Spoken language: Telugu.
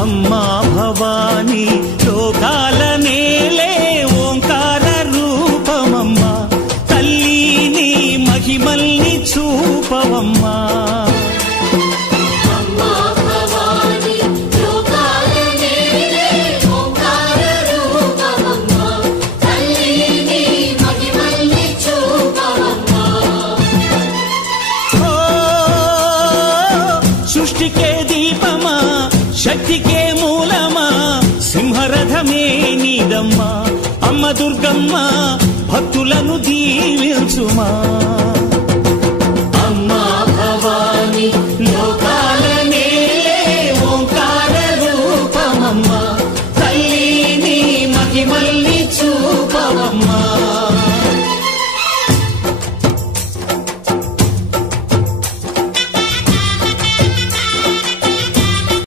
అమ్మా భవానీ లోకాల నేలే ఓంకార రూపమమ్మా, తల్లి నీ మహిమల్ని చూపవమ్మా. సృష్టికే దీపమా, శక్తికే మూలమా, సింహరథమే నీదమ్మా. అమ్మ దుర్గమ్మ భక్తులను దీవించుమా.